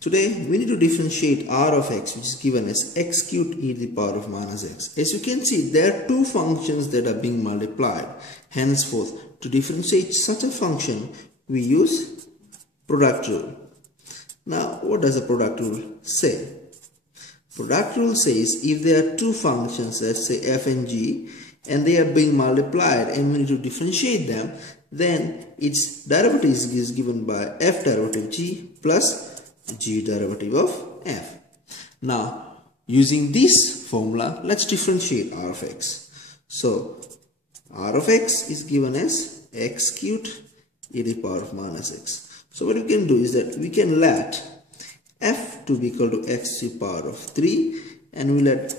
Today we need to differentiate r of x, which is given as x cubed e to the power of minus x. As you can see, there are two functions that are being multiplied. Henceforth, to differentiate such a function, we use product rule. Now, what does the product rule say? Product rule says if there are two functions, let's say f and g, and they are being multiplied and we need to differentiate them, then its derivative is given by f derivative g plus g derivative of f. Now, using this formula, let's differentiate r of x. So, r of x is given as x cubed e to the power of minus x. So, what we can do is that we can let f to be equal to x to the power of 3 and we let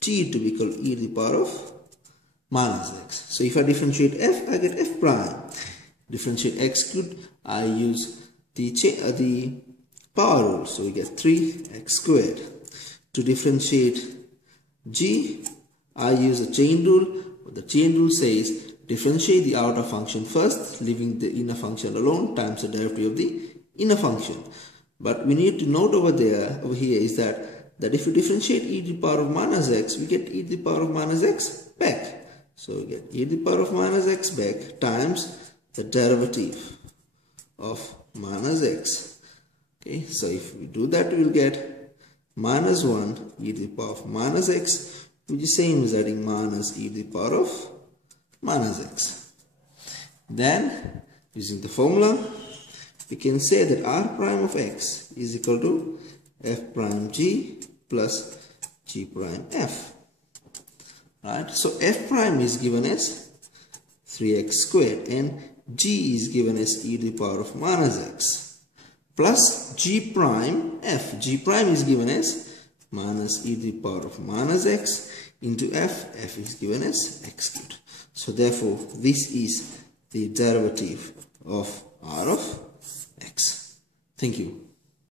g to be equal to e to the power of minus x. So, if I differentiate f, I get f prime. Differentiate x cubed, I use the power rule, so we get 3x squared. To differentiate g, I use a chain rule. The chain rule says differentiate the outer function first, leaving the inner function alone, times the derivative of the inner function. But we need to note over here is that if you differentiate e to the power of minus x, we get e to the power of minus x back. So we get e to the power of minus x back times the derivative of minus x. Okay, so if we do that, we will get minus 1 e to the power of minus x, which is same as adding minus e to the power of minus x. Then, using the formula, we can say that r prime of x is equal to f prime g plus g prime f. Right? So, f prime is given as 3x squared and g is given as e to the power of minus x. Plus g prime f. G prime is given as minus e to the power of minus x into f. F is given as x cubed. So therefore, this is the derivative of r of x. Thank you.